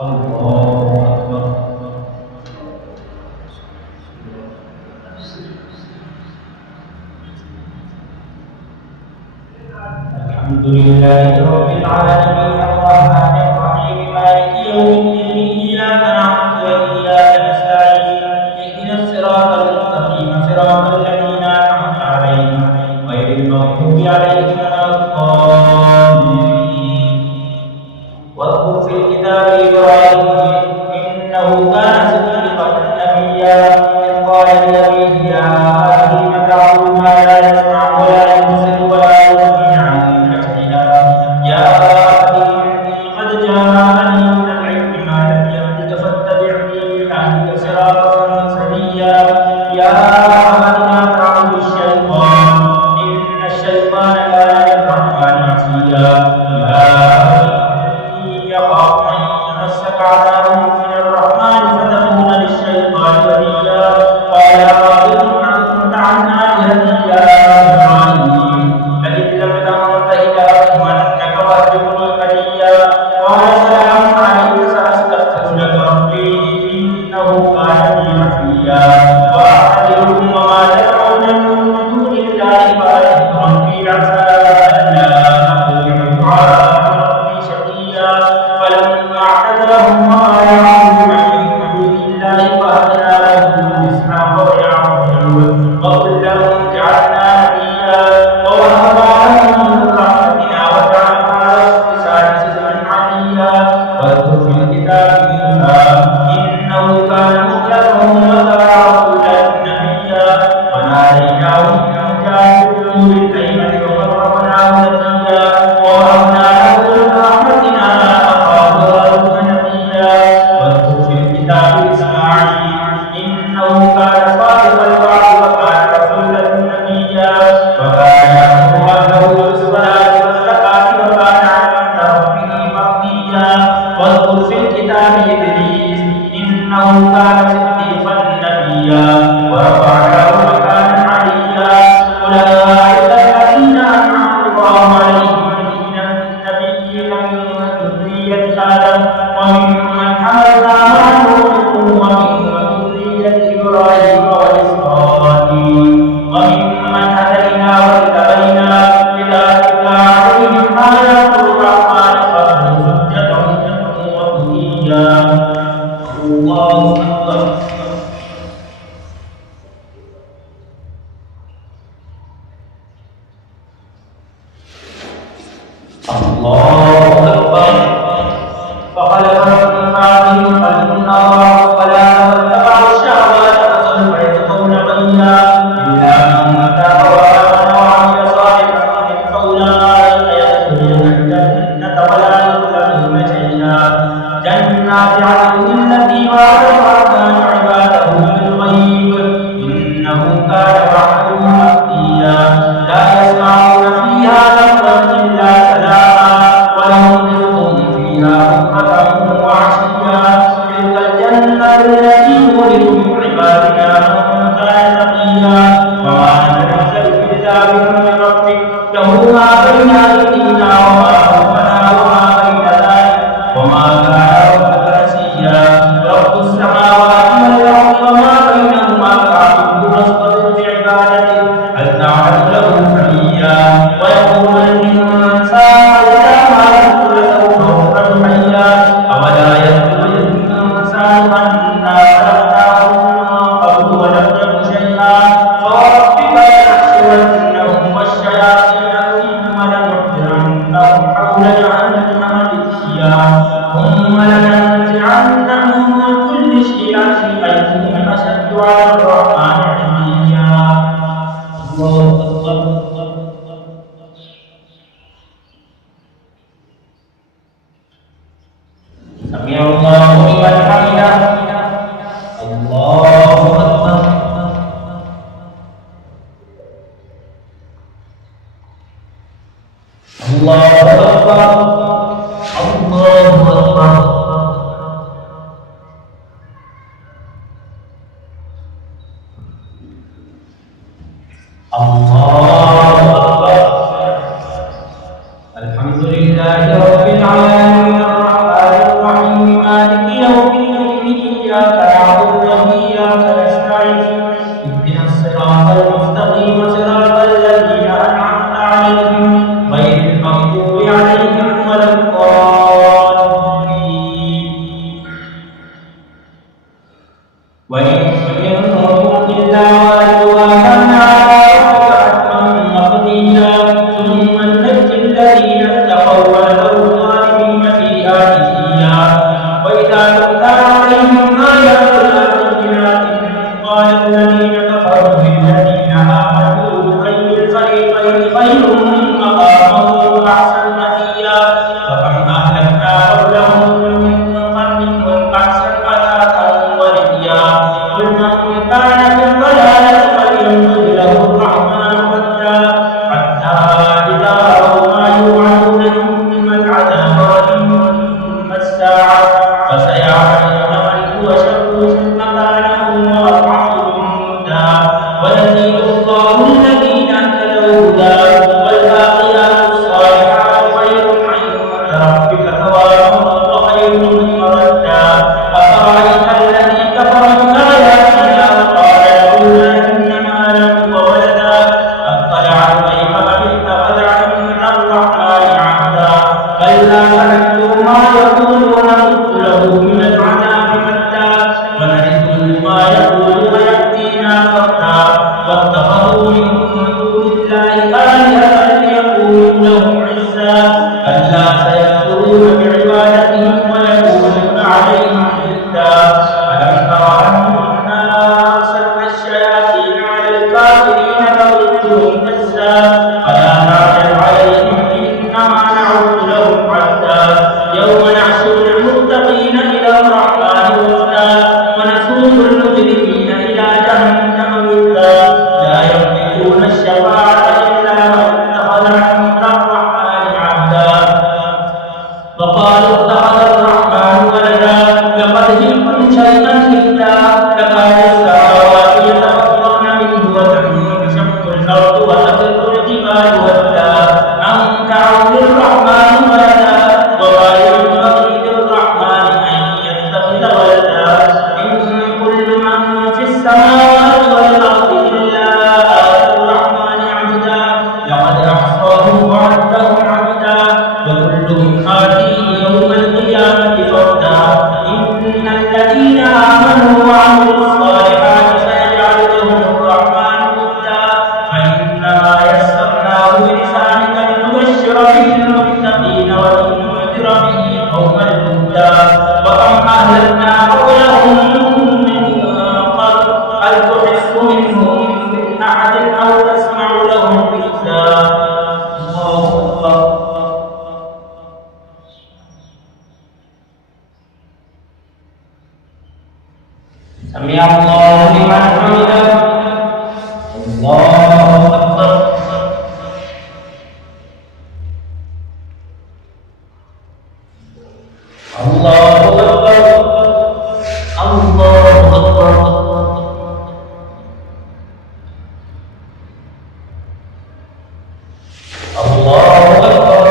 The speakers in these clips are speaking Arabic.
الله أكبر. الحمد لله رب العالمين الرحمن الرحيم مالك يوم الدين إياك نعبد وإياك نستعين اهدنا الصراط المستقيم صراط الذين أنعمت عليهم غير المغضوب عليهم ولا الضالين. واذكر في الكتاب إبراهيم إنه كان صديقا نبيا إذ قال لأبيه يا أبت لم تعبد ما لا يسمع ولا يبصر ولا يغني عنك شيئا يا أبت إني قد جاءني من العلم ما لم يأتك فاتبعني أهدك صراطا سويا يا أبت لا تعبد الشيطان إن الشيطان كان للرحمن عصيا يا يخاف أن يمسك عذاب من الرحمن فتكون للشيطان وليا قال راغب أنت عن آلهتي يا إبراهيم لئن لم تنته لأرجمنك واهجرني مليا قال سلام عليك سأستغفر لك ربي إنه كان بي حفيا وأعتذركم وما تدعون من دون الله فأعتذر ربي عسى ألا أكون بدعاء ربي شقيا فلما اعتزلهم وما يعبدون من دون الله وهبنا له إسحاق ويعقوب وكلا جعلنا نبيا ووهبنا له من رحمتنا وجعلنا له لسان صدق عليا واذكر في الكتاب موسى إنه كان مخلصا وكان رسولا نبيا وناديناه من جانب الطور الأيمن وقربناه نجيا ووهبنا له من رحمتنا أخاه هارون نبيا واذكر في الكتاب إسماعيل إنه كان صادق الوعد وكان رسولا نبيا وكان يأمر أهله بالصلاة والزكاة وكان عند ربه مرضيا واذكر في الكتاب إدريس إنه كان صديقا نبيا ورفعناه مكانا عليا أولئك الذين أنعم الله عليهم من النبيين من ذرية آدم وممن حملنا مع نوح ومن ذرية إبراهيم وإسرائيل وممن هدينا واجتبينا إذا تتلى عليهم آيات الرحمن خروا سجدا وبكيا الله أكبر. الله أكبر. فخلف من بعدهم خلف أضاعوا الصلاة واتبعوا الشهوات فسوف يلقون غيا إلا من تاب وآمن وعمل صالحا فأولئك يدخلون الجنة ولا يظلمون شيئا جنات عدن التي وعد الرحمن عباده بالغيب إنه كان وعده مأتيا لا يسمعون فيها لغوا إلا سلاما ولهم رزقهم فيها بكرة وعشيا تلك الجنة التي نورث من عبادنا من كان تقيا وما نتنزل إلا بأمر ربك له ما بين أيدينا وما خلفنا وما بين ذلك وما كان ربك نسيا رب السماوات والأرض وما بينهما فاعبده واصطبر بعبادته هل تعلم له سميا ويقول الإنسان إذا ما لم لسوف أخرج حيا أولا يذكر الإنسان أنا خلقناه من قبل ولم يك شيئا فوربك لنحشرنهم والشياطين ثم لنحضرنهم حول جهنم جثيا ثم لننزعن من كل شيعة أيهم أشد على الرحمن عتيا الله أكبر. سمع الله لمن حمده الله أكبر. الله أكبر. الله أكبر. الله أكبر. الحمد لله رب العالمين الرحمن الرحيم مالك تتلى عليهم آيات بينات قال الذين كفروا للذين آمنوا أي الفريقين خير مقاما وأحسن نبيا وكم أهلكنا قبلهم من قرن هم أحسن أثاثا ورئيا قل من كان في الضلالة فليمدد له الرحمن مدا حتى إذا رأوا ما يوعدون إما العذاب وإما الساعة فسيعلمون من هو شر مكانا وأضعف جندا ويزيد الله الذين اهتدوا هدى والباقيات الصالحات خير عند ربك ثوابا وخير مردا أفرأيت الذي كفر بآياتنا وقال لأوتين مالا وولدا أطلع الغيب أم اتخذ عند الرحمن عهدا كلا سنكتب ما يقول ونمد له من العذاب مدا ونرثه ما يقول ويأتينا فردا واتخذوا من دون الله آلهة ليكونوا لهم عزا كلا سيكفرون بعبادتهم ويكونون عليهم ضدا ألم تر أنا أرسلنا الشياطين على الكافرين تضرهم أزا فلا تعجل عليهم إنما نعد لهم عدا يوم نحشر المتقين إلى الرحمن وفدا ونسوق المجرمين إلى جهنم وفدا لا يملكون الشفاعة إلا من اتخذ عند الرحمن عهدا وقالوا اتخذ الرحمن ولدا لقد جئتم شيئا إدا تكاد السماوات يتفطرن منه وتنشق الأرض وتخر الجبال هدا أن دعوا للرحمن ولدا وما ينبغي للرحمن أن يتخذ ولدا إن كل من في السماوات والأرض إلا آتي الرحمن عبدا لقد أحصاهم وعدهم عبدا وكلهم آتيه يوم القيامة فردا إن الذين آمنوا وعملوا الصالحات سيجعل لهم الرحمن ودا فإنما يسرناه بلسانك لنبشر به المتقين ولننذر به قوما لدا وكم أهلكنا قبلهم من قرن هل تحس منهم من أحد أو تسمع لهم ركزا الله أكبر سمع الله لمن حمده الله أكبر الله أكبر الله أكبر الله أكبر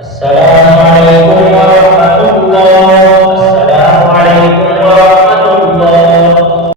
السلام